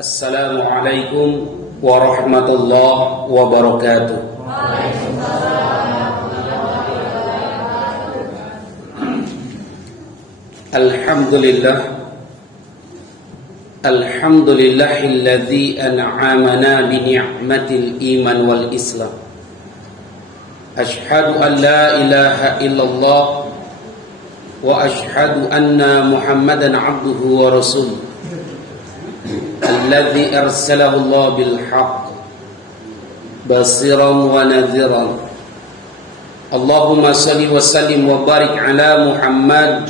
Assalamualaikum warahmatullahi wabarakatuh. Alhamdulillahilladzi an'amana bi ni'matil iman wal islam. Asyhadu an la ilaha illallah wa asyhadu anna Muhammadan abduhu wa rasuluh. Alladzi arsalahu Allah bil haqq basiran wa nadhiran. Allahumma salli wa sallim wa barik ala Muhammad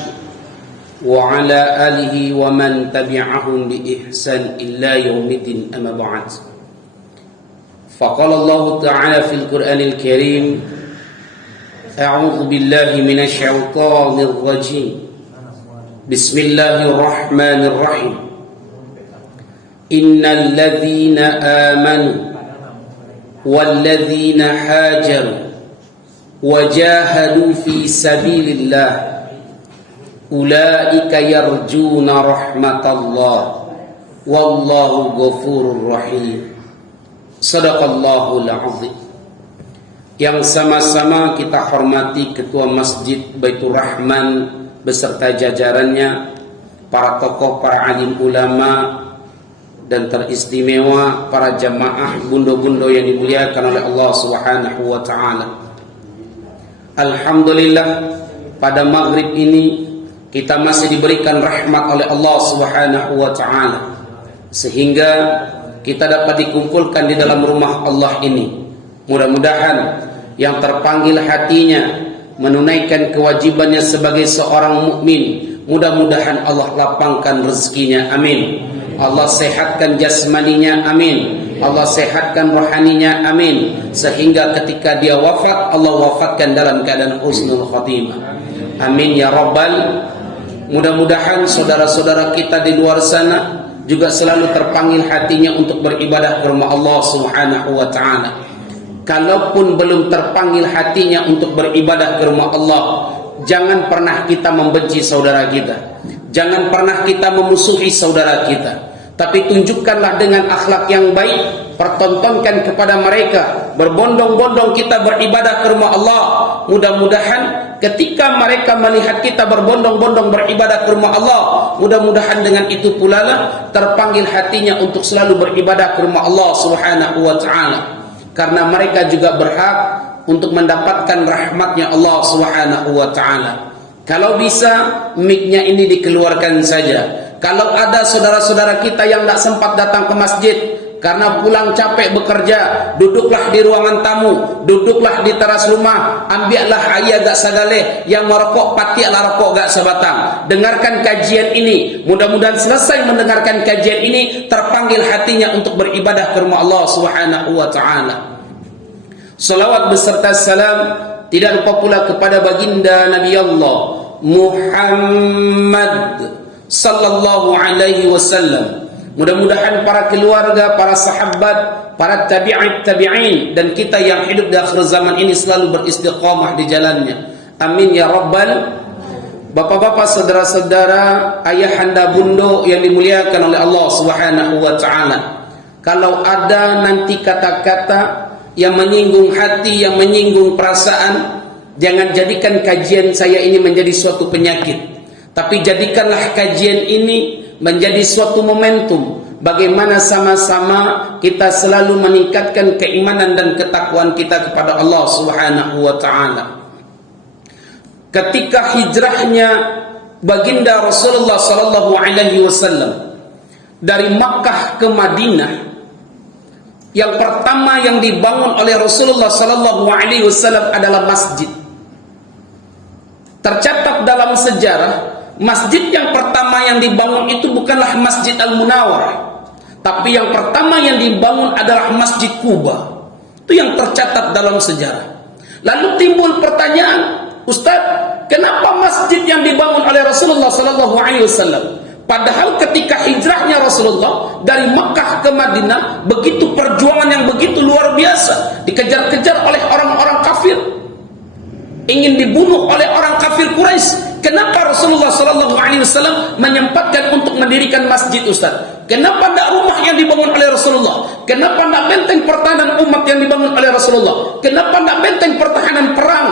wa ala alihi wa man tabi'ahum bi ihsan illa yaumiddin, amma ba'd. Faqala Allah ta'ala fil Qur'anil Karim, a'udzu billahi minasy syaithanir rajim. Bismillahirrahmanirrahim. Innal ladzina amanu wal ladzina hajaru wajahadu fi sabilillah ulaika yarjuna rahmatallah wallahu ghafurur rahim. Shadaqallahul azim. Yang sama-sama kita hormati Ketua Masjid Baitur Rahman beserta jajarannya, para tokoh, para alim ulama, dan teristimewa para jamaah bundo-bundo yang dimuliakan oleh Allah Subhanahu wa taala. Alhamdulillah, pada maghrib ini kita masih diberikan rahmat oleh Allah Subhanahu wa taala sehingga kita dapat dikumpulkan di dalam rumah Allah ini. Mudah-mudahan yang terpanggil hatinya menunaikan kewajibannya sebagai seorang mukmin, mudah-mudahan Allah lapangkan rezekinya, amin. Allah sehatkan jasmaninya, amin. Allah sehatkan rohaninya, amin. Sehingga ketika dia wafat, Allah wafatkan dalam keadaan husnul khatimah, amin ya rabbal. Mudah-mudahan saudara-saudara kita di luar sana juga selalu terpanggil hatinya untuk beribadah ke rumah Allah Subhanahu wa taala. Kalaupun belum terpanggil hatinya untuk beribadah ke rumah Allah, jangan pernah kita membenci saudara kita. Jangan pernah kita memusuhi saudara kita. Tapi tunjukkanlah dengan akhlak yang baik, pertontonkan kepada mereka, berbondong-bondong kita beribadah ke rumah Allah. Mudah-mudahan ketika mereka melihat kita berbondong-bondong beribadah ke rumah Allah, mudah-mudahan dengan itu pula lah terpanggil hatinya untuk selalu beribadah ke rumah Allah Subhanahu wa taala. Karena mereka juga berhak untuk mendapatkan rahmatnya Allah Subhanahu wa taala. Kalau bisa mic-nya ini dikeluarkan saja. Kalau ada saudara-saudara kita yang tidak sempat datang ke masjid karena pulang capek bekerja, duduklah di ruangan tamu, duduklah di teras rumah, ambillah ayah gak sadaleh, yang merokok patiaklah rokok gak sebatang. Dengarkan kajian ini, mudah-mudahan selesai mendengarkan kajian ini terpanggil hatinya untuk beribadah ke rumah Allah Subhanahu wa taala. Salawat beserta salam tidak lupa pula kepada baginda Nabi Allah Muhammad sallallahu alaihi wasallam. Mudah-mudahan para keluarga, para sahabat, para tabi'in dan kita yang hidup di akhir zaman ini selalu beristiqamah di jalannya, amin ya rabbal. Bapak-bapak, saudara-saudara, ayahanda, bundo yang dimuliakan oleh Allah Subhanahu wa taala, kalau ada nanti kata-kata yang menyinggung hati, yang menyinggung perasaan, jangan jadikan kajian saya ini menjadi suatu penyakit, tapi jadikanlah kajian ini menjadi suatu momentum bagaimana sama-sama kita selalu meningkatkan keimanan dan ketakwaan kita kepada Allah Subhanahu wa taala. Ketika hijrahnya baginda Rasulullah sallallahu alaihi wasallam dari Makkah ke Madinah, yang pertama yang dibangun oleh Rasulullah sallallahu alaihi wasallam adalah masjid. Tercatat dalam sejarah, masjid yang pertama yang dibangun itu bukanlah Masjid Al-Munawwarah, tapi yang pertama yang dibangun adalah Masjid Quba. Itu yang tercatat dalam sejarah. Lalu timbul pertanyaan, Ustaz, kenapa masjid yang dibangun oleh Rasulullah sallallahu alaihi wasallam? Padahal ketika hijrahnya Rasulullah dari Makkah ke Madinah, begitu perjuangan yang begitu luar biasa, dikejar-kejar oleh orang-orang kafir, ingin dibunuh oleh orang kafir Quraisy. Kenapa Rasulullah SAW menyempatkan untuk mendirikan masjid, Ustaz? Kenapa tidak rumah yang dibangun oleh Rasulullah? Kenapa tidak benteng pertahanan umat yang dibangun oleh Rasulullah? Kenapa tidak benteng pertahanan perang?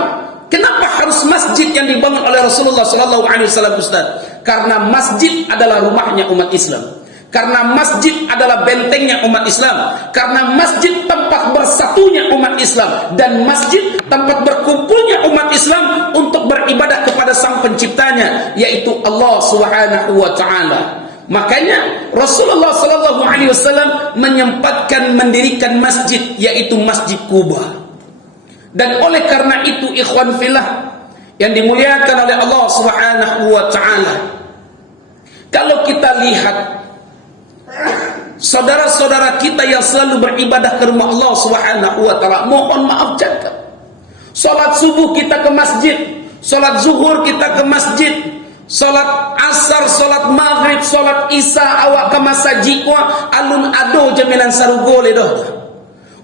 Kenapa harus masjid yang dibangun oleh Rasulullah sallallahu alaihi wasallam, Ustaz? Karena masjid adalah rumahnya umat Islam. Karena masjid adalah bentengnya umat Islam. Karena masjid tempat bersatunya umat Islam, dan masjid tempat berkumpulnya umat Islam untuk beribadah kepada Sang Penciptanya, yaitu Allah Subhanahu wa taala. Makanya Rasulullah sallallahu alaihi wasallam menyempatkan mendirikan masjid, yaitu Masjid Quba. Dan oleh karena itu, ikhwan fillah yang dimuliakan oleh Allah Subhanahu wa taala, kalau kita lihat saudara-saudara kita yang selalu beribadah ke rumah Allah Subhanahu wa taala, mohon maaf cakap, salat subuh kita ke masjid, salat zuhur kita ke masjid, salat asar, salat maghrib, salat isya awak ke masjid kuah alun ado jaminan sarugole doh.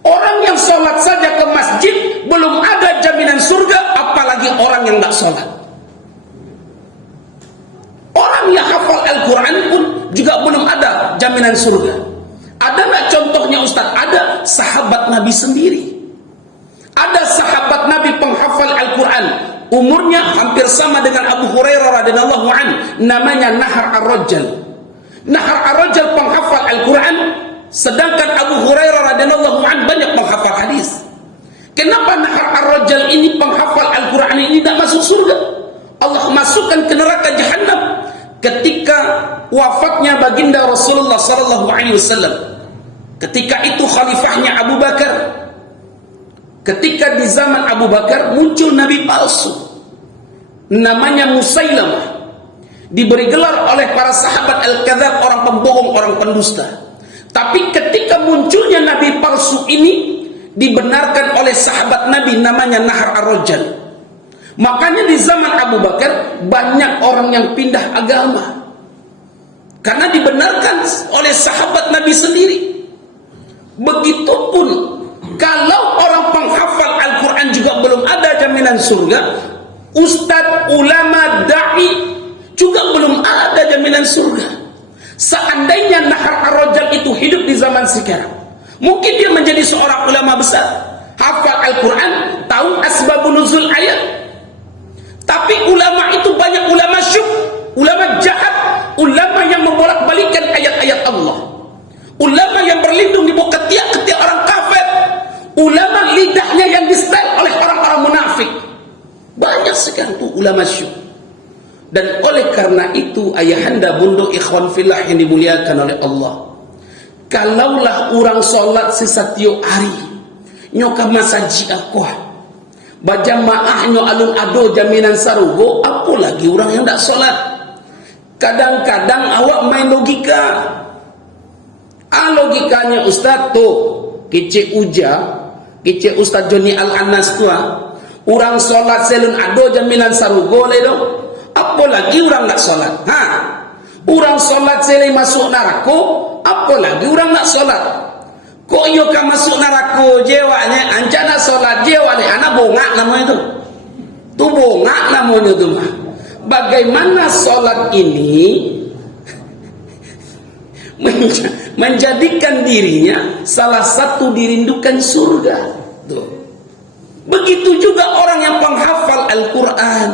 Orang yang sholat saja ke masjid belum ada jaminan surga, apalagi orang yang tidak sholat. Orang yang hafal Al-Quran pun juga belum ada jaminan surga. Ada nggak contohnya, Ustaz? Ada sahabat Nabi sendiri. Ada sahabat Nabi penghafal Al-Quran, umurnya hampir sama dengan Abu Hurairah radhiyallahu anhu, namanya Nahar Ar-Rajal. Nahar Ar-Rajal penghafal Al-Quran, sedangkan Abu Hurairah radhiyallahu anhu banyak menghafal hadis. Kenapa Nahar Ar-Rajal ini penghafal Al-Quran ini tidak masuk surga? Allah masukkan ke neraka Jahannam ketika wafatnya baginda Rasulullah sallallahu alaihi wasallam. Ketika itu khalifahnya Abu Bakar. Ketika di zaman Abu Bakar muncul nabi palsu namanya Musailamah, diberi gelar oleh para sahabat al-kadzab, orang pembohong, orang pendusta. Tapi ketika munculnya nabi palsu ini dibenarkan oleh sahabat Nabi namanya Nahar Ar-Rajal. Makanya di zaman Abu Bakar banyak orang yang pindah agama karena dibenarkan oleh sahabat Nabi sendiri. Begitupun kalau orang penghafal Al-Quran juga belum ada jaminan surga, ustadz, ulama, da'i juga belum ada jaminan surga. Seandainya Nahar Ar-Rajal itu hidup di zaman sekarang, mungkin dia menjadi seorang ulama besar, hafal Al-Quran, tahu asbabun nuzul ayat. Tapi ulama itu banyak ulama syuk, ulama jahat, ulama yang membolak-balikan ayat-ayat Allah, ulama yang berlindung di bawah ketiak-ketiak orang kafir, ulama lidahnya yang di-style oleh orang-orang munafik. Banyak sekali itu ulama syuk. Dan oleh karena itu, ayahanda bunda ikhwan fillah yang dimuliakan oleh Allah, kalaulah orang solat sesatiap hari nyoka masaji akuah bajamaah nyo alun ado jaminan sarugo, apalagi orang yang tak solat. Kadang-kadang awak main logika. Logikanya Ustaz tuh kece Ustaz Joni Al-Anas tua, orang solat selun ado jaminan sarugo le dong, apalagi orang tak solat. Orang solat selai masuk neraka, apalagi orang tak solat. Kok yo ka masuk neraka jewanya, ancana solat jewanya, anak bongak namanya itu. Tu bongak namanya itu mah. Bagaimana solat ini menjadikan dirinya salah satu dirindukan surga. Tuh. Begitu juga orang yang penghafal Al-Quran.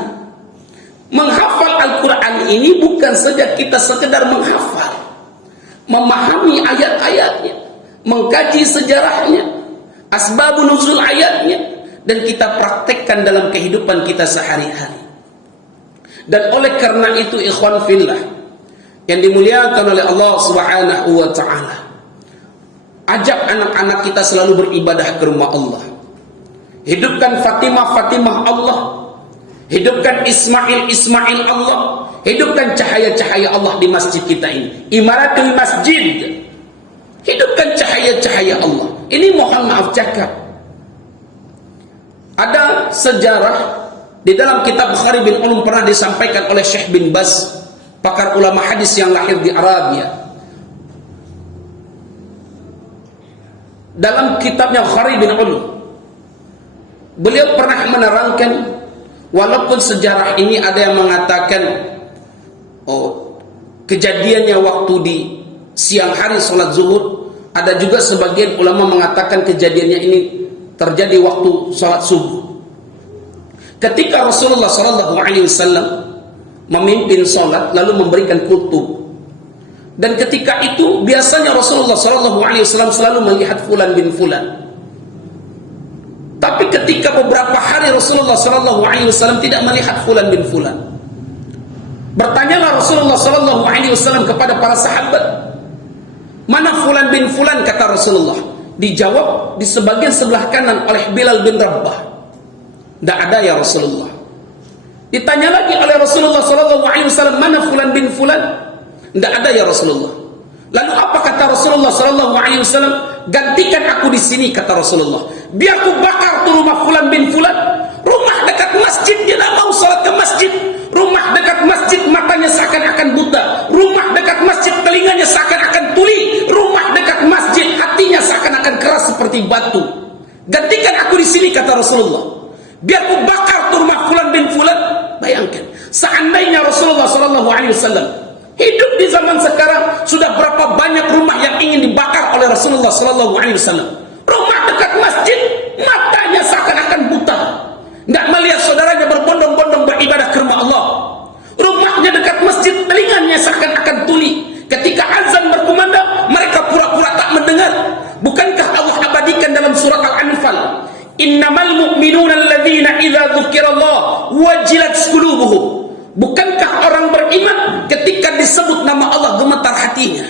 Menghafal Al-Quran ini bukan saja kita sekedar menghafal, memahami ayat-ayatnya, mengkaji sejarahnya, asbabun nuzul ayatnya, dan kita praktekkan dalam kehidupan kita sehari-hari. Dan oleh karena itu, ikhwan fillah yang dimuliakan oleh Allah Subhanahu wa taala, ajak anak-anak kita selalu beribadah ke rumah Allah. Hidupkan Fatimah Allah, hidupkan Ismail Allah, hidupkan cahaya-cahaya Allah di masjid kita ini. Imaratul masjid, hidupkan cahaya-cahaya Allah. Ini mohon maaf cakap, ada sejarah di dalam kitab Bukhari bin Ulum pernah disampaikan oleh Syekh bin Baz, pakar ulama hadis yang lahir di Arabia. Dalam kitabnya Bukhari bin Ulum, beliau pernah menerangkan, walaupun sejarah ini ada yang mengatakan kejadiannya waktu di siang hari sholat zuhur. Ada juga sebagian ulama mengatakan kejadiannya ini terjadi waktu sholat subuh. Ketika Rasulullah SAW memimpin sholat lalu memberikan khutbah. Dan ketika itu biasanya Rasulullah SAW selalu melihat fulan bin fulan. Tapi ketika beberapa hari Rasulullah SAW tidak melihat fulan bin fulan, bertanyalah Rasulullah SAW kepada para sahabat, mana fulan bin fulan? Kata Rasulullah. Dijawab di sebagian sebelah kanan oleh Bilal bin Rabah. Tidak ada ya Rasulullah. Ditanya lagi oleh Rasulullah SAW, mana fulan bin fulan? Tidak ada ya Rasulullah. Lalu apa kata Rasulullah SAW? Gantikan aku di sini, kata Rasulullah. Biar aku bakar tuh rumah fulan bin fulan. Rumah dekat masjid, dia tidak mau salat ke masjid. Rumah dekat masjid, matanya seakan-akan buta. Rumah dekat masjid, telinganya seakan-akan tuli. Rumah dekat masjid, hatinya seakan-akan keras seperti batu. Gantikan aku di sini, kata Rasulullah. Biar aku bakar tuh rumah fulan bin fulan. Bayangkan, seandainya Rasulullah SAW hidup di zaman sekarang, sudah berapa banyak rumah yang ingin dibakar oleh Rasulullah SAW. Rumah dekat masjid, matanya seakan-akan buta, tidak melihat saudaranya berbondong-bondong beribadah ke rumah Allah. Rumahnya dekat masjid, telinganya seakan-akan tuli. Ketika azan berkumandang, mereka pura-pura tak mendengar. Bukankah Allah abadikan dalam surat Al-Anfal, innamal mu'minuna alladzina idza dzukirallah wajilat qulubuhum. Bukankah orang beriman ketika disebut nama Allah gemetar hatinya?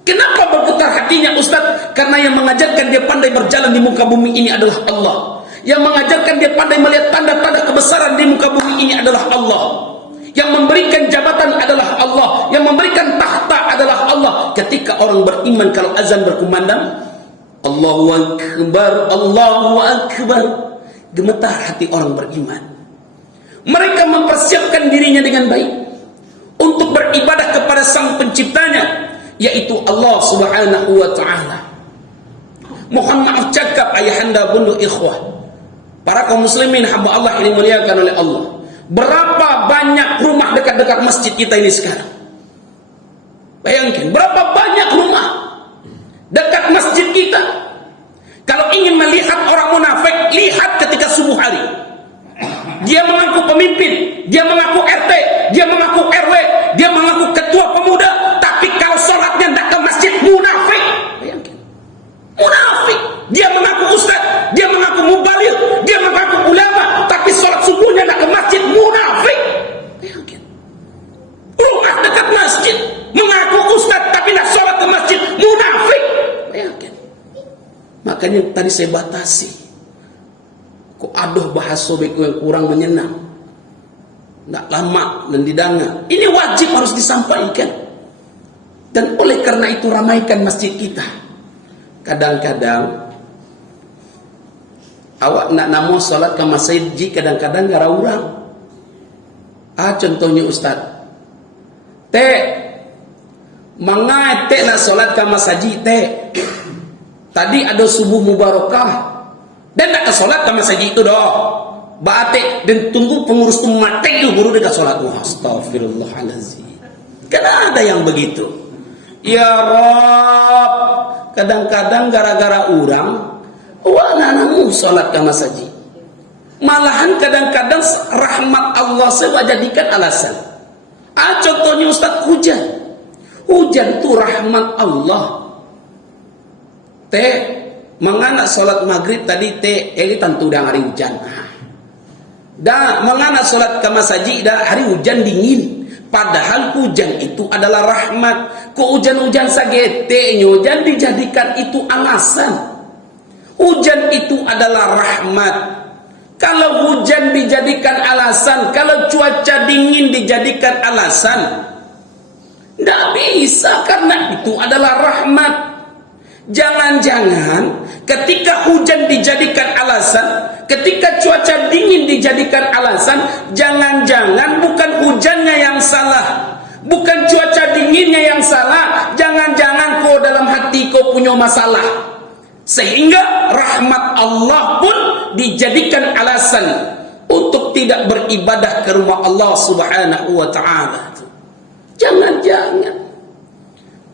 Kenapa bergetar hatinya, Ustaz? Karena yang mengajarkan dia pandai berjalan di muka bumi ini adalah Allah. Yang mengajarkan dia pandai melihat tanda-tanda kebesaran di muka bumi ini adalah Allah. Yang memberikan jabatan adalah Allah. Yang memberikan tahta adalah Allah. Ketika orang beriman, kalau azan berkumandang, Allahu Akbar, Allahu Akbar, gemetar hati orang beriman. Mereka mempersiapkan dirinya dengan baik untuk beribadah kepada sang penciptanya, yaitu Allah Subhanahu wa ta'ala. Mohon maaf cakap ayahanda, bunda, ikhwah, para kaum muslimin hamba Allah yang dimuliakan oleh Allah. Berapa banyak rumah dekat-dekat masjid kita ini sekarang? Bayangkan, berapa banyak rumah dekat masjid kita. Kalau ingin melihat orang munafik, lihat ketika subuh hari. Dia mengaku pemimpin, dia mengaku RT, dia mengaku RW, dia mengaku ketua pemuda, tapi kalau sholatnya tidak ke masjid, munafik. Bayangkan, munafik. Dia mengaku ustaz, dia mengaku mubaligh, dia mengaku ulama, tapi sholat subuhnya tidak ke masjid, munafik. Bayangkan, rumah dekat masjid, mengaku ustaz, tapi tidak sholat ke masjid, munafik. Bayangkan. Makanya tadi saya batasi. Kok aduh bahasa beku yang kurang menyenang, tidak lama dan didanga. Ini wajib harus disampaikan. Dan oleh karena itu ramaikan masjid kita. Kadang-kadang awak nak namo salat ke masjid, kadang-kadang gara orang. Contohnya Ustaz, mangate nak salat ke masjid tadi ada subuh mubarakah. Dan nak ke solat ke masjid itu doh, batik dan tunggu pengurus umat itu baru dekat solat. Astagfirullahaladzim. Karena ada yang begitu. Ya Rob, kadang-kadang gara-gara orang, nanamu solat ke masjid. Malahan kadang-kadang rahmat Allah saya jadikan alasan. Contohnya Ustaz, hujan. Hujan itu rahmat Allah. Menganak solat maghrib tadi tentu dah hari hujan. Dah menganak solat ke masjid dah hari hujan dingin. Padahal hujan itu adalah rahmat. Kok hujan-hujan sagete hujan dijadikan itu alasan. Hujan itu adalah rahmat. Kalau hujan dijadikan alasan, kalau cuaca dingin dijadikan alasan, tidak bisa, karena itu adalah rahmat. Jangan-jangan ketika hujan dijadikan alasan, ketika cuaca dingin dijadikan alasan, jangan-jangan bukan hujannya yang salah, bukan cuaca dinginnya yang salah, jangan-jangan kau dalam hati kau punya masalah, sehingga rahmat Allah pun dijadikan alasan untuk tidak beribadah ke rumah Allah Subhanahu wa ta'ala. Jangan-jangan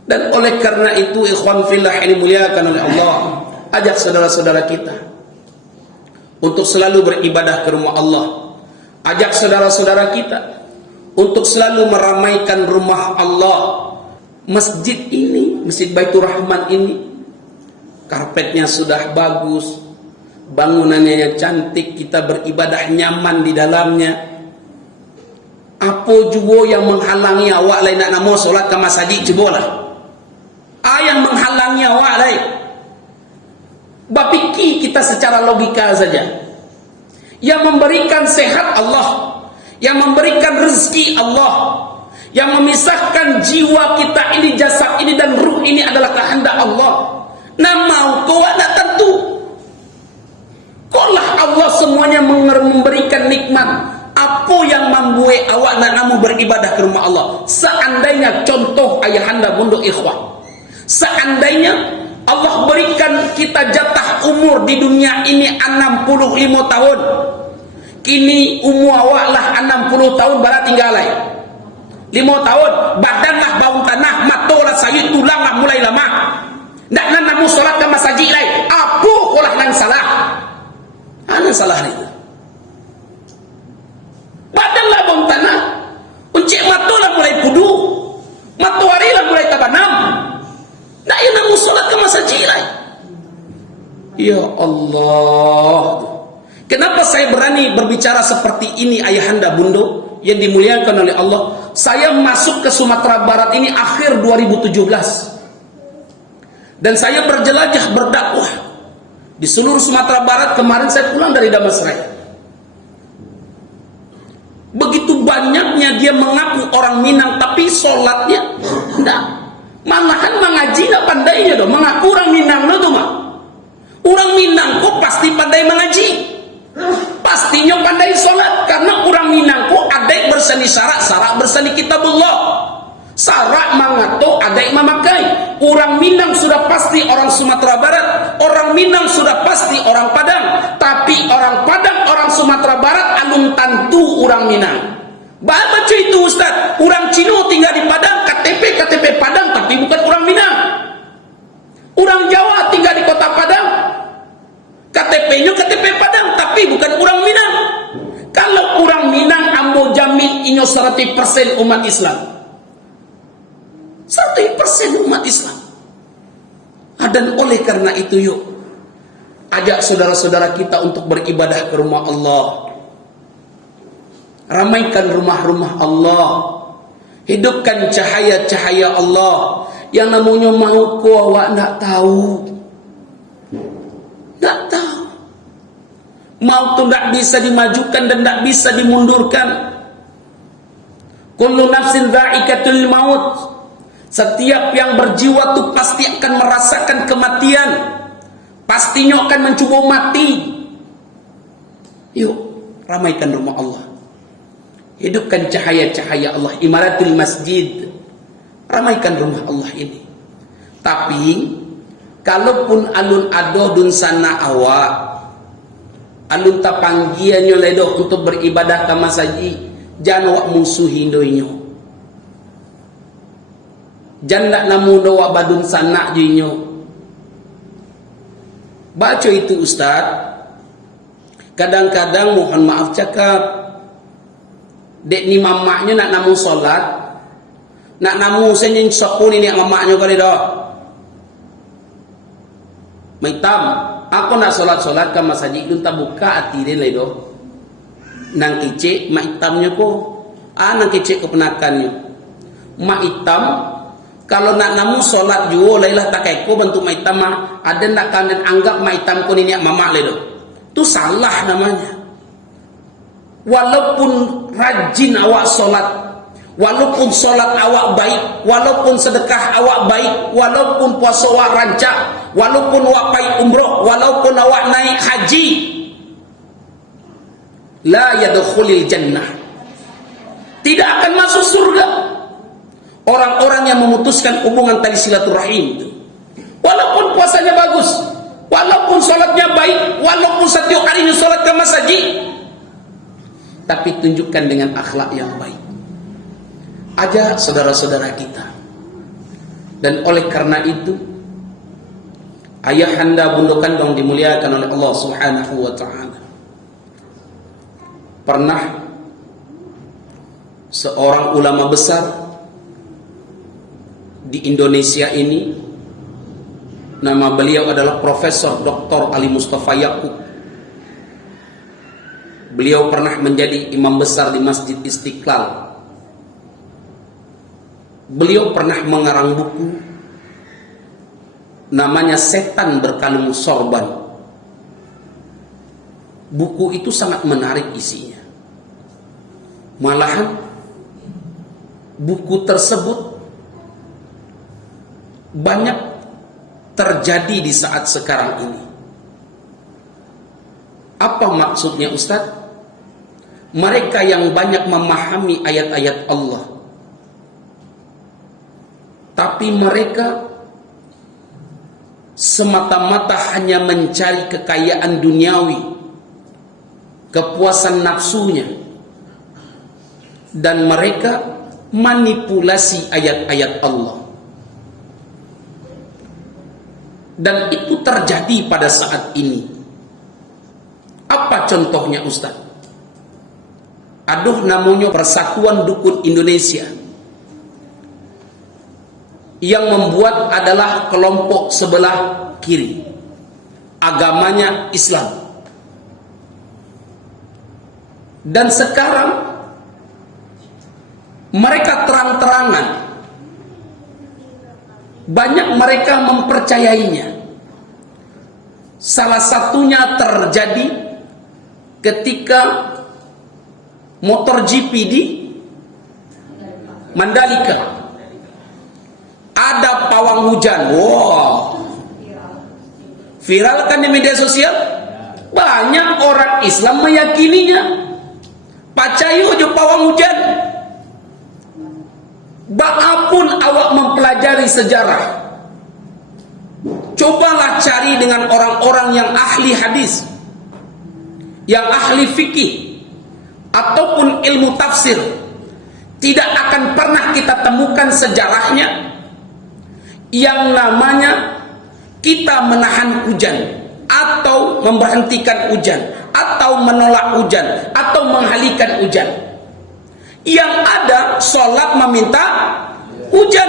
Dan oleh karena itu, ikhwan fillah ini muliakan oleh Allah, ajak saudara-saudara kita untuk selalu beribadah ke rumah Allah. Ajak saudara-saudara kita untuk selalu meramaikan rumah Allah. Masjid ini, Masjid Baitur Rahman ini, karpetnya sudah bagus, bangunannya yang cantik, kita beribadah nyaman di dalamnya. Apa juga yang menghalangi awak lain nak namo solat ke masjid cubalah. Yang menghalangi awak lain. Bapiki kita secara logika saja. Yang memberikan sehat Allah, yang memberikan rezeki Allah, yang memisahkan jiwa kita ini, jasad ini dan ruh ini adalah kehendak Allah. Nah mau kau nak tentu. Kaulah Allah semuanya memberikan nikmat. Apa yang membuat awak nak namu beribadah ke rumah Allah? Seandainya contoh ayahanda bunda ikhwah, seandainya Allah berikan kita jatah umur di dunia ini 65 tahun. Kini umur awak lah 60 tahun baru tinggal lain. 5 tahun badan lah bau tanah, mata lah sayur, tulang lah mulai lama. Nak namu solat ke masjid lain. Apa kolah nang salah? Ana salah itu. Badan lah bau tanah, uncik mata lah mulai pudu, matahari lah mulai tabanam. Nak yang namu solat ke masjid lain. Ya Allah, kenapa saya berani berbicara seperti ini ayahanda bunda yang dimuliakan oleh Allah? Saya masuk ke Sumatera Barat ini akhir 2017 dan saya berjelajah berdakwah di seluruh Sumatera Barat. Kemarin saya pulang dari Damasraya. Begitu banyaknya dia mengaku orang Minang tapi sholatnya enggak, malahan mengaji enggak pandainya dong. Mengaku orang Minang lo tuh mah. Orang Minang kok pasti pandai mengaji, pastinya pandai sholat, karena orang Minang kok adek bersani syarat bersani kitabullah. Syarat mangato adek memakai. Orang Minang sudah pasti orang Sumatera Barat, orang Minang sudah pasti orang Padang. Tapi orang Padang, orang Sumatera Barat alung tantu orang Minang. Baca itu Ustaz, orang Cina tinggal di Padang, KTP Padang tapi bukan orang Minang. Orang Jawa tinggal di kota Padang, KTP-nya KTP Padang tapi bukan orang Minang. Kalau orang Minang ambo jamin inyo 100% umat Islam. 100% umat Islam. Dan oleh karena itu yuk, ajak saudara-saudara kita untuk beribadah ke rumah Allah. Ramaikan rumah-rumah Allah. Hidupkan cahaya-cahaya Allah. Yang namanya mau ku awak nak tahu. Tak tahu. Maut itu tak bisa dimajukan dan tak bisa dimundurkan. Kullu nafsin dha'iqatul maut. Setiap yang berjiwa itu pasti akan merasakan kematian. Pastinya akan mencoba mati. Yuk, ramaikan rumah Allah. Hidupkan cahaya-cahaya Allah. Imaratul masjid. Ramaikan rumah Allah ini. Tapi kalaupun alun ado dun sana awak, alun tak panggiannya ledoh untuk beribadah ke masjid, jangan awak musuhi doinyo. Jangan namu awak badun sana jinyo. Baca itu Ustaz. Kadang-kadang mohon maaf cakap, dek ni mamaknya nak namu solat, nak namu senin sokun ini mamaknya kali dah. Maitam, aku nak solat-solat ke masjid itu tak buka hati dia lah doh. Nang kicik mak hitamnya ko, nang kicik kepenakannya. Mak hitam kalau nak namu solat juga lailah tak kayak ko bantu mak hitam mah. Ada nak kalian anggap mak hitam ko ni mamak lah doh. Itu salah namanya. Walaupun rajin awak solat, walaupun solat awak baik, walaupun sedekah awak baik, walaupun puasa awak rancak, walaupun awak baik umroh, walaupun awak naik haji, la yadkhulul jannah, tidak akan masuk surga orang-orang yang memutuskan hubungan tali silaturahim itu. Walaupun puasanya bagus, walaupun solatnya baik, walaupun setiap harinya solat ke masjid, tapi tunjukkan dengan akhlak yang baik. Ajak saudara-saudara kita Dan oleh karena itu, ayahanda bunda kandung dimuliakan oleh Allah Subhanahu wa taala, pernah seorang ulama besar di Indonesia ini, nama beliau adalah Profesor Dr. Ali Mustafa Yaqub. Beliau pernah menjadi imam besar di Masjid Istiqlal. Beliau pernah mengarang buku namanya Setan Berkalung Sorban. Buku itu sangat menarik isinya. Malahan buku tersebut banyak terjadi di saat sekarang ini. Apa maksudnya Ustadz? Mereka yang banyak memahami ayat-ayat Allah, tapi mereka semata-mata hanya mencari kekayaan duniawi, kepuasan nafsunya, dan mereka manipulasi ayat-ayat Allah. Dan itu terjadi pada saat ini. Apa contohnya Ustaz? Aduh, namanya Persatuan Dukun Indonesia, yang membuat adalah kelompok sebelah kiri, agamanya Islam. Dan sekarang mereka terang-terangan, banyak mereka mempercayainya. Salah satunya terjadi ketika motor GP di Mandalika. Ada pawang hujan. Wow, viral kan di media sosial. Banyak orang Islam meyakininya. Pacayu jo pawang hujan. Baapun awak mempelajari sejarah, cobalah cari dengan orang-orang yang ahli hadis, yang ahli fikih, ataupun ilmu tafsir. Tidak akan pernah kita temukan sejarahnya yang namanya kita menahan hujan, atau memberhentikan hujan, atau menolak hujan, atau menghalikan hujan. Yang ada sholat meminta hujan.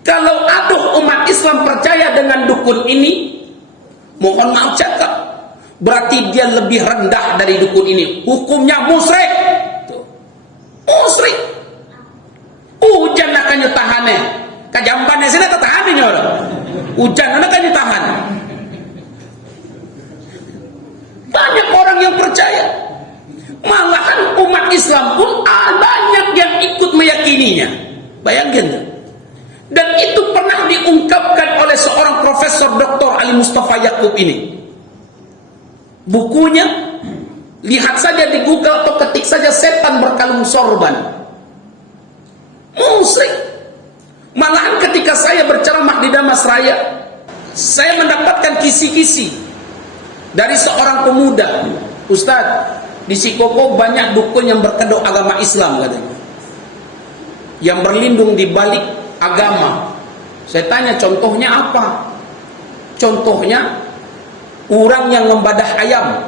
Kalau aduh umat Islam percaya dengan dukun ini, mohon maaf cakap, berarti dia lebih rendah dari dukun ini. Hukumnya musyrik. Musyrik. Hujan akan nyetahannya. Kajambannya sini tertahannya orang. Hujan akan nyetahan. Banyak orang yang percaya. Malahan umat Islam pun banyak yang ikut meyakininya. Bayangkan. Dan itu pernah diungkapkan oleh seorang Profesor Dr. Ali Mustafa Yaqub ini. Bukunya, lihat saja di Google atau ketik saja Setan Berkalung Sorban. Musyrik. Malahan ketika saya berceramah di Damas Raya, saya mendapatkan kisi-kisi dari seorang pemuda. Ustaz, di Sikoko banyak dukun yang berkedok agama Islam katanya, yang berlindung di balik agama. Saya tanya, contohnya apa? Contohnya orang yang membadah ayam,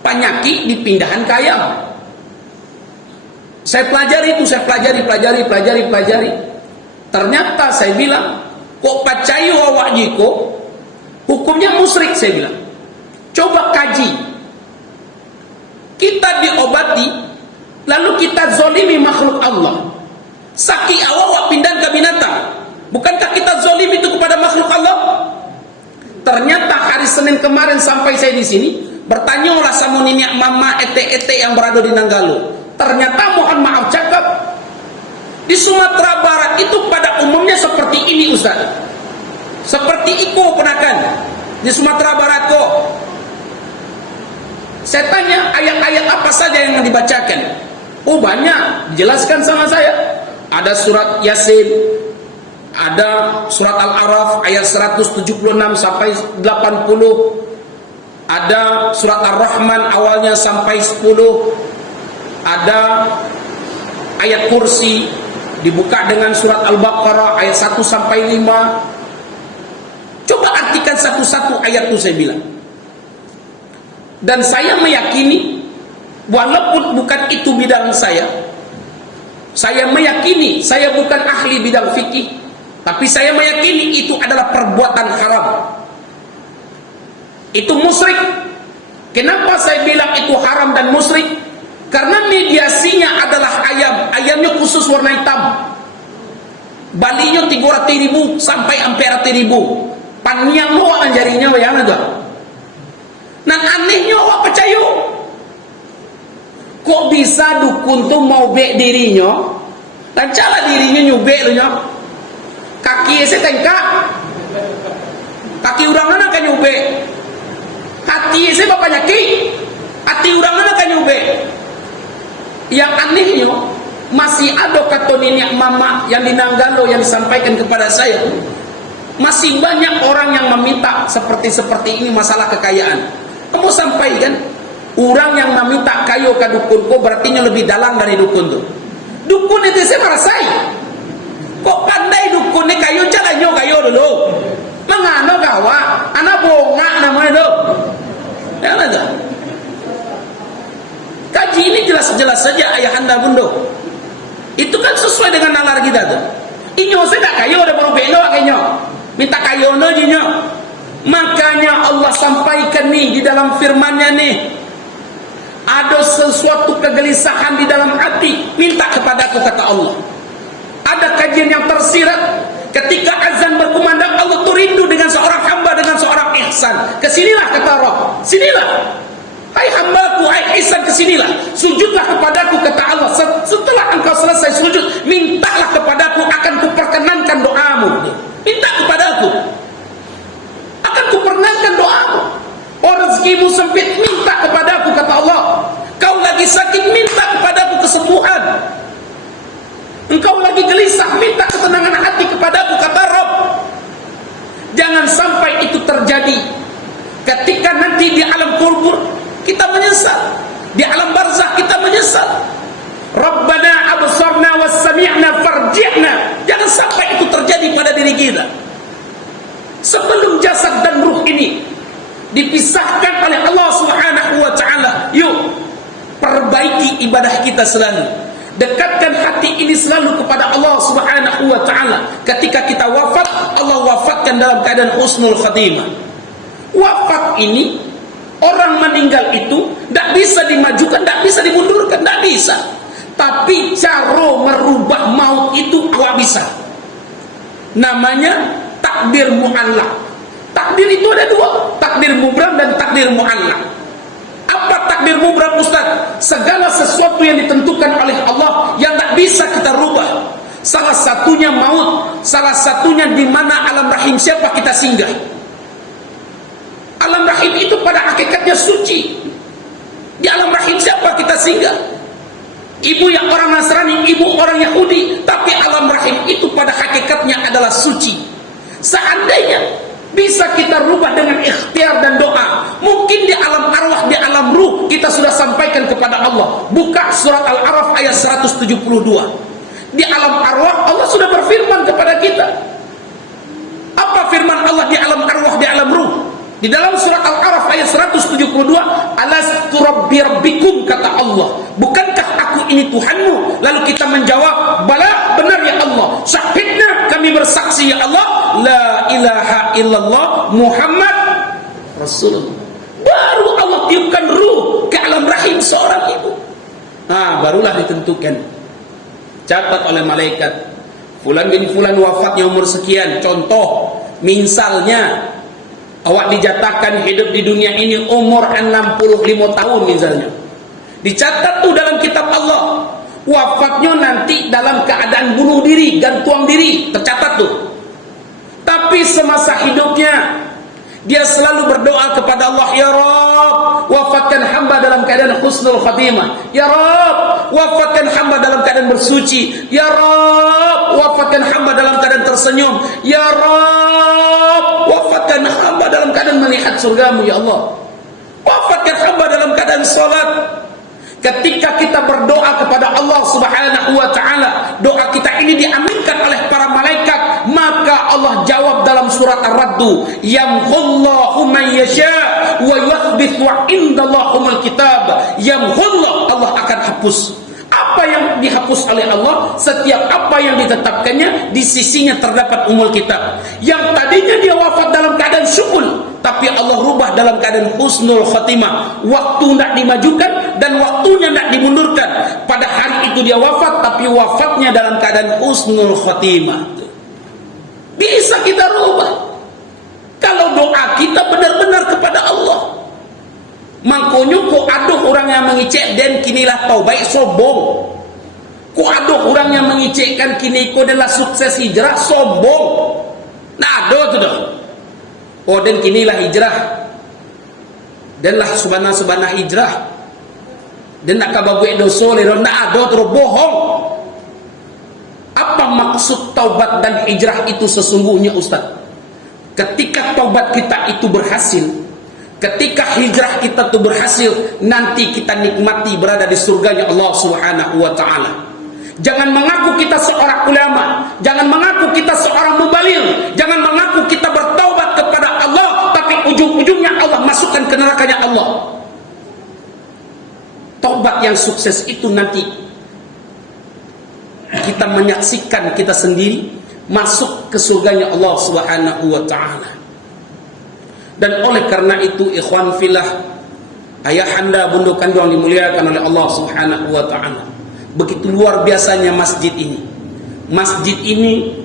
panyaki dipindahan ke ayam. Saya pelajari itu, saya pelajari. Ternyata saya bilang, kok pacayu awak jiko, hukumnya musyrik. Saya bilang, coba kaji. Kita diobati, lalu kita zolimi makhluk Allah. Saki awak pindah ke binatang, bukankah kita zolim itu kepada makhluk Allah? Ternyata hari Senin kemarin sampai saya di sini, bertanyalah sama niniak mama ete-ete yang berada di Nanggalo. Ternyata mohon maaf cakap, di Sumatera Barat itu pada umumnya seperti ini Ustaz. Seperti Iko Penakan di Sumatera Barat kok. Saya tanya, ayat-ayat apa saja yang dibacakan? Oh banyak, dijelaskan sama saya. Ada surat Yasin, ada surat Al-Araf ayat 176 sampai 80, ada surat Ar-Rahman awalnya sampai 10, ada ayat kursi, Dibuka dengan surat Al-Baqarah ayat 1 sampai 5. Coba artikan satu-satu ayat itu saya bilang. Dan saya meyakini, walaupun bukan itu bidang saya meyakini, saya bukan ahli bidang fikih, tapi saya meyakini itu adalah perbuatan haram. Itu musyrik. Kenapa saya bilang itu haram dan musyrik? Karena mediasinya adalah ayam. Ayamnya khusus warna hitam. Balinya 300.000 sampai 400.000. Pannya mau jarinya bayang tuh. Nan anehnya awak percaya. Kok bisa dukun tuh mau bek dirinya? Dan cara dirinya nyubek lu nya. Kaki saya tengkak. Kaki orang mana kan nyubek? Hati saya bapak nyaki. Hati orang mana kan nyubek? Yang anehnya masih ada kata nenek mama yang di Nanggalo yang disampaikan kepada saya. Masih banyak orang yang meminta seperti ini masalah kekayaan. Kamu sampaikan orang yang meminta kayu ke dukun kok berarti lebih dalam dari dukun tuh. Dukun itu saya merasai. Kok pandai dukun ini kayu jalannya kayu dulu. Mengano gawa, anak bongak namanya tuh. Ya ada. Kaji ini jelas-jelas saja ayahanda bundo. Itu kan sesuai dengan nalar kita tuh. Inyo saya tak kayu ada baru beno kayaknya. Minta kayu nojinya. Makanya Allah sampaikan nih di dalam firman-Nya nih. Ada sesuatu kegelisahan di dalam hati, minta kepadaku kata Allah. Ada kajian yang tersirat ketika azan berkumandang, Allah tuh rindu dengan seorang hamba dengan seorang ihsan. Kesinilah kata Rabb. Sinilah. Hai hambaku, hai ihsan, kesinilah. Sujudlah kepadaku kata Allah. Setelah engkau selesai sujud, mintalah kepadaku, akan kuperkenankan doamu. Minta kepadaku, akan kuperkenankan doamu. Oh, rezekimu sempit, minta kepadaku kata Allah. Kau lagi sakit, minta kepadaku kesembuhan. Engkau lagi gelisah, minta ketenangan hati kepadaku kata Rabb. Jangan sampai itu terjadi. Ketika nanti di alam kubur kita menyesal, di alam barzakh kita menyesal. Rabbana absarna was sami'na farji'na. Jangan sampai itu terjadi pada diri kita. Sebelum jasad dan ruh ini dipisahkan oleh Allah Subhanahu wa taala, yuk perbaiki ibadah kita selalu. Dekatkan hati ini selalu kepada Allah Subhanahu wa taala. Ketika kita wafat, Allah wafatkan dalam keadaan husnul khatimah. Wafat ini, orang meninggal itu tidak bisa dimajukan, tidak bisa dimundurkan, tidak bisa. Tapi cara merubah maut itu awak bisa. Namanya takdir mu'allaq. Takdir itu ada dua, takdir mubram dan takdir mu'allaq. Apa takdir mubram Ustaz? Segala sesuatu yang ditentukan oleh Allah yang tak bisa kita rubah. Salah satunya maut, salah satunya di mana alam rahim siapa kita singgah. Alam rahim itu pada hakikatnya suci. Di alam rahim siapa kita singgah? Ibu yang orang Nasrani, ibu orang Yahudi, tapi alam rahim itu pada hakikatnya adalah suci. Seandainya bisa kita rubah dengan ikhtiar dan doa, mungkin di alam arwah, di alam ruh kita sudah sampaikan kepada Allah. Buka surat Al-A'raf ayat 172. Di alam arwah Allah sudah berfirman kepada kita. Apa firman Allah di alam arwah, di alam ruh? Di dalam surat Al-A'raf ayat 172, alastu rabbi rabbikum kata Allah, bukankah aku ini Tuhanmu? Lalu kita menjawab, bala, benar ya Allah. Syahidna, kami bersaksi ya Allah, la ilaha illallah Muhammad Rasulullah. Baru Allah tiupkan ruh ke alam rahim seorang ibu. Barulah ditentukan, catat oleh malaikat, fulan bin fulan wafatnya umur sekian. Contoh, misalnya awak dijatakan hidup di dunia ini umur 65 tahun misalnya. Dicatat tuh dalam kitab Allah. Wafatnya nanti dalam keadaan bunuh diri, gantung diri, tercatat tuh. Tapi semasa hidupnya dia selalu berdoa kepada Allah, ya Rabb, wafatkan hamba dalam keadaan husnul khatimah. Ya Rabb, wafatkan hamba dalam keadaan bersuci. Ya Rabb, wafatkan hamba dalam keadaan tersenyum. Ya Rabb, wafatkan hamba dalam keadaan melihat surgamu ya Allah. Wafatkan hamba dalam keadaan salat. Ketika kita berdoa kepada Allah Subhanahu wa taala, doa kita ini diaminkan oleh para malaikat, maka Allah jawab dalam surat Ar-Radd, yamhullahu man yasha wa yuthbit wa indallahumul kitab. Yamhullah, Allah akan hapus. Apa yang dihapus oleh Allah? Setiap apa yang ditetapkannya di sisinya terdapat umul kitab. Yang tadinya dia wafat dalam keadaan syu'ul, tapi Allah rubah dalam keadaan husnul khotimah. Waktu tidak dimajukan dan waktunya tidak dimundurkan. Pada hari itu dia wafat, tapi wafatnya dalam keadaan husnul khotimah. Bisa kita rubah kalau doa kita benar-benar kepada Allah. Mangkonyo ko aduh orang yang mengicek dan kinilah taubat sombong. Ko aduh orang yang mengicekkan kini ko adalah sukses hijrah sombong. Nah aduh tu dah. Oh dan kinilah hijrah. Dan lah subhanah hijrah. Dan nak kababuik dosa lero nah aduh tu bohong. Apa maksud taubat dan hijrah itu sesungguhnya Ustaz? Ketika taubat kita itu berhasil, ketika hijrah kita itu berhasil, nanti kita nikmati berada di surganya Allah Subhanahu wa taala. Jangan mengaku kita seorang ulama, jangan mengaku kita seorang mubaligh, jangan mengaku kita bertaubat kepada Allah, tapi ujung-ujungnya Allah masukkan ke nerakanya Allah. Taubat yang sukses itu nanti kita menyaksikan kita sendiri masuk ke surganya Allah Subhanahu wa taala. Dan oleh karena itu ikhwan fillah, ayahanda bunda kandung dimuliakan oleh Allah Subhanahu wa taala, begitu luar biasanya masjid ini. Masjid ini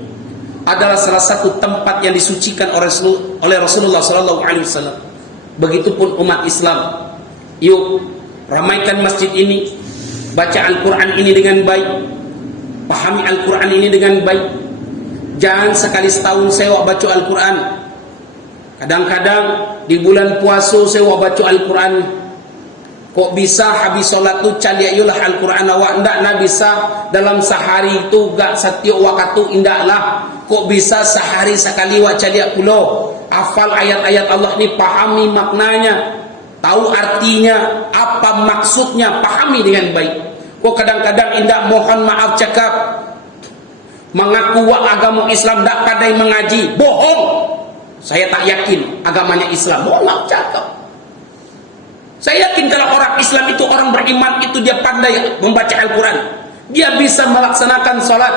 adalah salah satu tempat yang disucikan oleh Rasulullah sallallahu alaihi wasallam. Begitupun umat Islam. Yuk ramaikan masjid ini, baca Al-Qur'an ini dengan baik, pahami Al-Qur'an ini dengan baik. Jangan sekali setahun sewa baca Al-Qur'an. Kadang-kadang di bulan puasa sewa baca Al-Quran. Kok bisa habis solat tu cali ayulah Al-Quran awak? Ndak nak bisa dalam sehari itu gak setiap waktu indaklah. Kok bisa sehari sekali wak cali pulau? Hafal ayat-ayat Allah ni, pahami maknanya, tahu artinya, apa maksudnya, pahami dengan baik. Kok kadang-kadang indak mohon maaf cakap, mengaku wak agama Islam ndak pandai mengaji, bohong. Saya tak yakin agamanya Islam. Mohon maaf cakap. Saya yakin kalau orang Islam itu, orang beriman itu, dia pandai membaca Al-Quran, dia bisa melaksanakan sholat.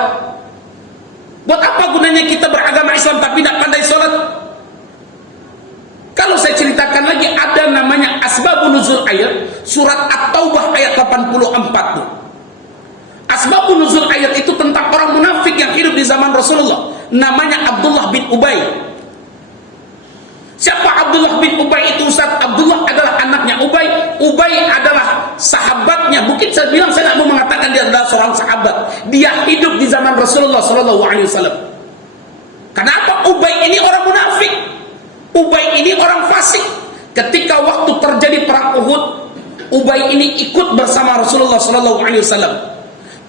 Buat apa gunanya kita beragama Islam tapi tidak pandai sholat? Kalau saya ceritakan lagi, ada namanya asbabun nuzul ayat, surat At-Taubah ayat 84 tuh. Asbabun nuzul ayat itu tentang orang munafik yang hidup di zaman Rasulullah, namanya Abdullah bin Ubay. Siapa Abdullah bin Ubay itu Ustaz? Abdullah adalah anaknya Ubay. Ubay adalah sahabatnya. Mungkin saya bilang, saya tidak mau mengatakan dia adalah seorang sahabat. Dia hidup di zaman Rasulullah SAW. Kenapa? Ubay ini orang munafik. Ubay ini orang fasik. Ketika waktu terjadi perang Uhud, Ubay ini ikut bersama Rasulullah SAW.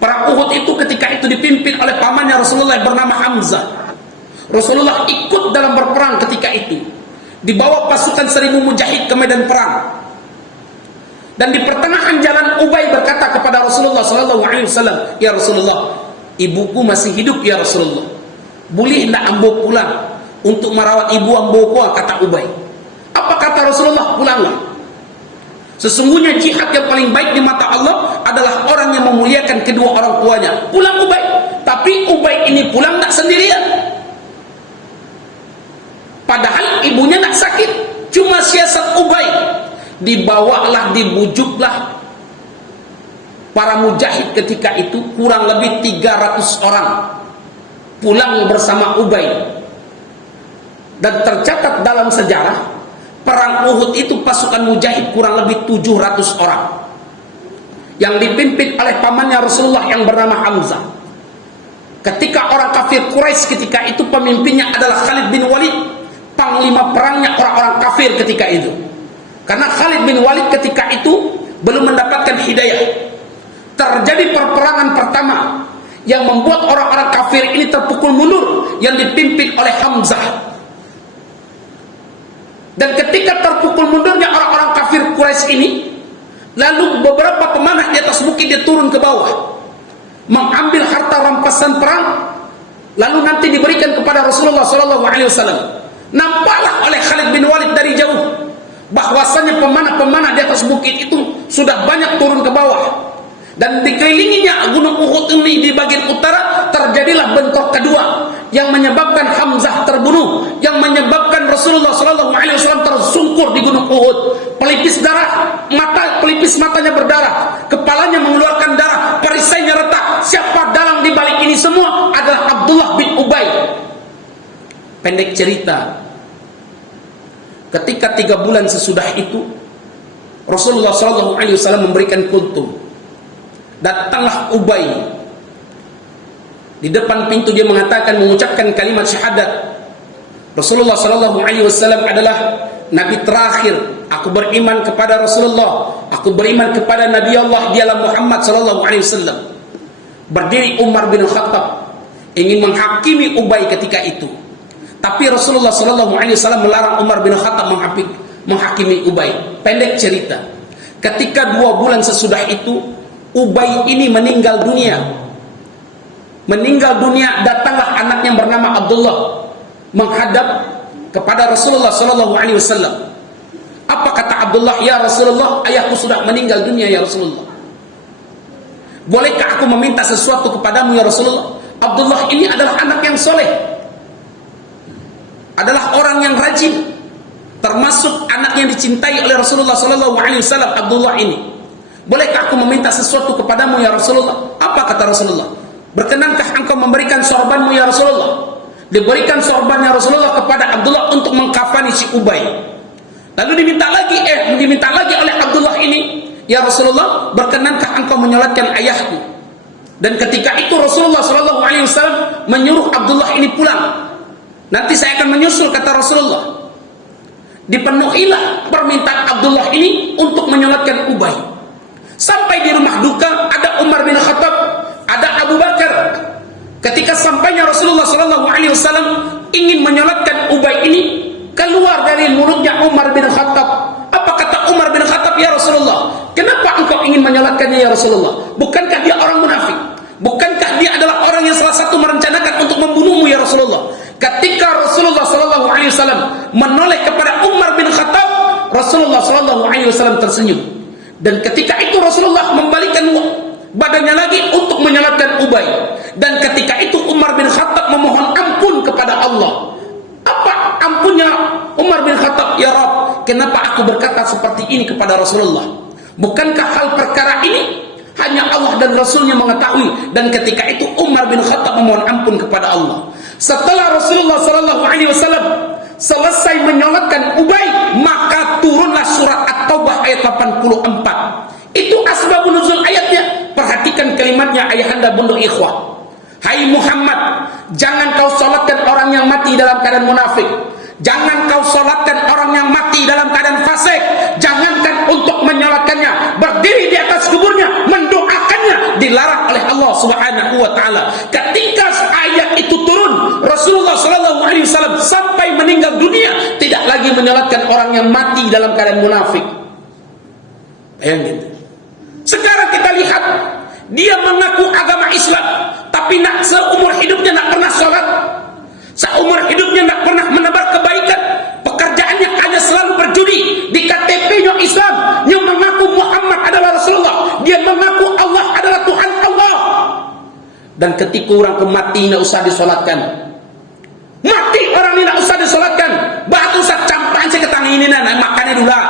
Perang Uhud itu ketika itu dipimpin oleh pamannya Rasulullah yang bernama Hamzah. Rasulullah ikut dalam berperang ketika itu. Dibawa pasukan 1000 mujahid ke medan perang. Dan di pertengahan jalan Ubay berkata kepada Rasulullah SAW, "Ya Rasulullah, ibuku masih hidup ya Rasulullah. Boleh tidak ambo pulang untuk merawat ibu amboku?" kata Ubay. Apa kata Rasulullah? Pulanglah. Sesungguhnya jihad yang paling baik di mata Allah adalah orang yang memuliakan kedua orang tuanya. Pulang Ubay. Tapi Ubay ini pulang tidak sendirian. Padahal ibunya tak sakit, cuma siasat Ubay. Dibawalah, dibujuklah para mujahid ketika itu, kurang lebih 300 orang pulang bersama Ubay. Dan tercatat dalam sejarah, perang Uhud itu pasukan mujahid kurang lebih 700 orang yang dipimpin oleh pamannya Rasulullah yang bernama Hamzah. Ketika orang kafir Quraisy ketika itu, pemimpinnya adalah Khalid bin Walid, panglima perangnya orang-orang kafir ketika itu. Karena Khalid bin Walid ketika itu belum mendapatkan hidayah. Terjadi perperangan pertama yang membuat orang-orang kafir ini terpukul mundur, yang dipimpin oleh Hamzah. Dan ketika terpukul mundurnya orang-orang kafir Quraisy ini, Lalu beberapa pemanah di atas bukit dia turun ke bawah, mengambil harta rampasan perang, lalu nanti diberikan kepada Rasulullah SAW. Nampaklah oleh Khalid bin Walid dari jauh bahwasanya pemanah-pemanah di atas bukit itu sudah banyak turun ke bawah, dan dikelilinginya gunung Uhud ini di bagian utara. Terjadilah bentrok kedua yang menyebabkan Hamzah terbunuh, yang menyebabkan Rasulullah SAW tersungkur di gunung Uhud, pelipis darah, pelipis matanya berdarah, kepalanya mengeluarkan darah, perisainya retak. Siapa dalang di balik ini semua? Adalah Abdullah bin Ubay. Pendek cerita, ketika 3 bulan sesudah itu Rasulullah SAW memberikan kultum. Datanglah Ubay, di depan pintu dia mengatakan, mengucapkan kalimat syahadat, Rasulullah SAW adalah Nabi terakhir. Aku beriman kepada Rasulullah, aku beriman kepada Nabi Allah, dialah Muhammad SAW. Berdiri Umar bin Khattab ingin menghakimi Ubay ketika itu, tapi Rasulullah SAW melarang Umar bin Khattab menghakimi Ubay. Pendek cerita, ketika 2 bulan sesudah itu Ubay ini meninggal dunia. Datanglah anak yang bernama Abdullah menghadap kepada Rasulullah SAW. Apa kata Abdullah? Ya Rasulullah, ayahku sudah meninggal dunia ya Rasulullah. Bolehkah aku meminta sesuatu kepadamu ya Rasulullah? Abdullah ini adalah anak yang soleh, adalah orang yang rajin, termasuk anak yang dicintai oleh Rasulullah SAW. Abdullah ini, bolehkah aku meminta sesuatu kepadamu ya Rasulullah? Apa kata Rasulullah? Berkenankah engkau memberikan sorbanmu ya Rasulullah? Diberikan sorbannya Rasulullah kepada Abdullah untuk mengkafani si Ubay. Lalu diminta lagi oleh Abdullah ini, ya Rasulullah, berkenankah engkau menyolatkan ayahku? Dan ketika itu Rasulullah SAW menyuruh Abdullah ini pulang. Nanti saya akan menyusul, kata Rasulullah. Dipenuhilah permintaan Abdullah ini untuk menyolatkan Ubay. Sampai di rumah duka ada Umar bin Khattab, ada Abu Bakar. Ketika sampainya Rasulullah SAW ingin menyolatkan Ubay ini, keluar dari mulutnya Umar bin Khattab. Apa kata Umar bin Khattab? Ya Rasulullah, kenapa engkau ingin menyolatkannya ya Rasulullah? Bukankah dia orang munafik? Bukankah dia adalah orang yang salah satu merencanakan untuk membunuhmu ya Rasulullah? Ketika Rasulullah SAW menoleh kepada Umar bin Khattab, Rasulullah SAW tersenyum. Dan ketika itu Rasulullah membalikkan badannya lagi untuk menyolatkan Ubay. Dan ketika itu Umar bin Khattab memohon ampun kepada Allah. Apa ampunnya Umar bin Khattab? Ya Rabb, kenapa aku berkata seperti ini kepada Rasulullah? Bukankah hal perkara ini hanya Allah dan Rasulnya mengetahui? Dan ketika itu Umar bin Khattab memohon ampun kepada Allah. Setelah Rasulullah SAW selesai menyolatkan Ubay, maka turunlah surat At-Taubah ayat 84. Itu asbabun nuzul ayatnya. Perhatikan kalimatnya ayahanda bunda ikhwah. Hai Muhammad, jangan kau solatkan orang yang mati dalam keadaan munafik. Jangan kau solatkan orang yang mati dalam keadaan fasik. Jangankan untuk menyolatkannya, berdiri di atas kuburnya, mendoakannya, dilarang oleh Allah Subhanahu wa taala. Ketika ayat itu turun, Rasulullah SAW sampai meninggal dunia tidak lagi menyolatkan orang yang mati dalam keadaan munafik. Bayangin. Sekarang kita lihat, dia mengaku agama Islam, tapi seumur hidupnya tidak pernah sholat, seumur hidupnya tidak pernah menebar kebaikan, pekerjaannya hanya selalu berjudi. Di KTP-nya Islam, yang mengaku Muhammad adalah Rasulullah, dia mengaku Allah adalah Tuhan Allah. Dan ketika orang mati tidak usah disolatkan, mati orang ini tidak usah disolatkan, batu usah campaan saya ketang ini makannya dulu, tidak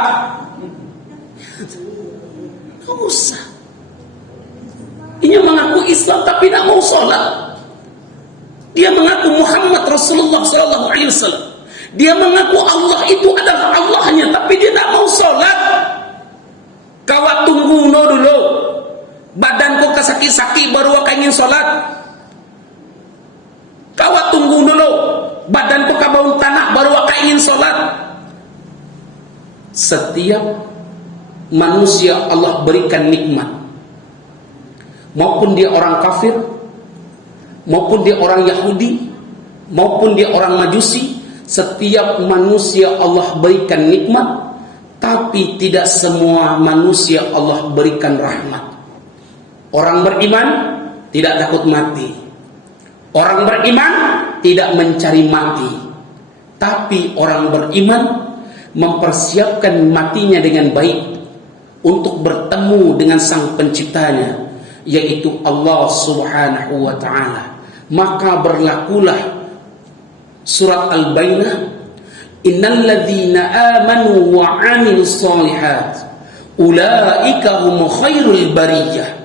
usah. Ini mengaku Islam tapi tidak mau sholat. Dia mengaku Muhammad Rasulullah SAW. Dia mengaku Allah itu adalah Allahnya, tapi dia tidak mau sholat. Kawat tunggu dulu, badanku kesaki-saki baru aku ingin sholat. Kawat tunggu dulu, badanku kabau tanah baru aku ingin sholat. Setiap manusia Allah berikan nikmat, maupun dia orang kafir, maupun dia orang Yahudi, maupun dia orang Majusi. Setiap manusia Allah berikan nikmat, Tapi tidak semua manusia Allah berikan rahmat. Orang beriman tidak takut mati. Orang beriman tidak mencari mati. Tapi orang beriman mempersiapkan matinya dengan baik untuk bertemu dengan sang penciptanya, yaitu Allah Subhanahu wa ta'ala. Maka berlakulah surat Al-Bayyinah, innal ladzina amanu wa 'amilus shalihat ulaika hum khairul bariyah.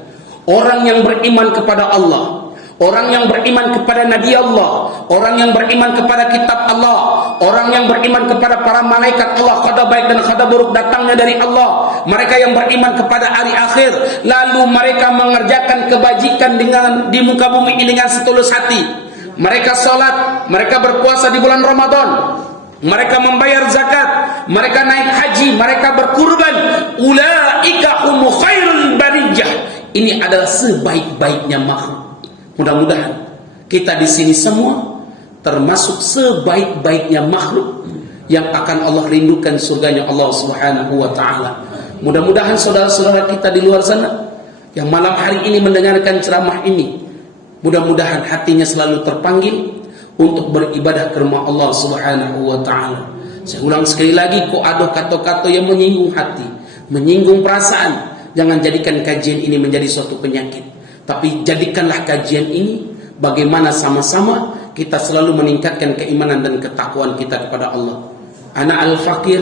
Orang yang beriman kepada Allah, orang yang beriman kepada Nabi Allah, orang yang beriman kepada kitab Allah, orang yang beriman kepada para malaikat Allah, qada baik dan qada buruk datangnya dari Allah, mereka yang beriman kepada hari akhir, lalu mereka mengerjakan kebajikan di muka bumi ini dengan setulus hati. Mereka salat, mereka berpuasa di bulan Ramadan, mereka membayar zakat, mereka naik haji, mereka berkurban. Ulaika hum khairul bariyah. Ini adalah sebaik-baiknya makhluk. Mudah-mudahan kita di sini semua termasuk sebaik-baiknya makhluk yang akan Allah rindukan surganya Allah Subhanahu wa ta'ala. Mudah-mudahan saudara-saudara kita di luar sana yang malam hari ini mendengarkan ceramah ini, mudah-mudahan hatinya selalu terpanggil untuk beribadah ke rumah Allah Subhanahu wa ta'ala. Saya ulang sekali lagi, kok ada kata-kata yang menyinggung hati, menyinggung perasaan. Jangan jadikan kajian ini menjadi suatu penyakit, tapi jadikanlah kajian ini bagaimana sama-sama kita selalu meningkatkan keimanan dan ketakwaan kita kepada Allah. Ana al-fakir,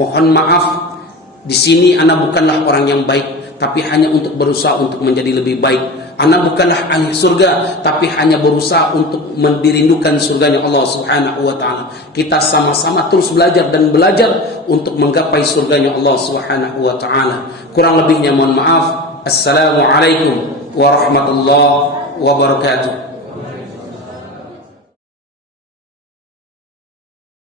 mohon maaf, di sini ana bukanlah orang yang baik, tapi hanya untuk berusaha untuk menjadi lebih baik. Ana bukanlah ahli surga, tapi hanya berusaha untuk dirindukan surganya Allah Subhanahu wa ta'ala. Kita sama-sama terus belajar dan belajar untuk menggapai surganya Allah Subhanahu wa ta'ala. Kurang lebihnya mohon maaf. Assalamualaikum warahmatullahi wabarakatuh.